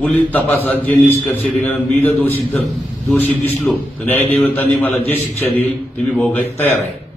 Police तपासात जे निष्कर्ष देणार मी जर दोषी जर दोषी दिसलो तर न्यायदेवतांनी मला जे शिक्षा देईल ते मी भोगायला तयार आहे.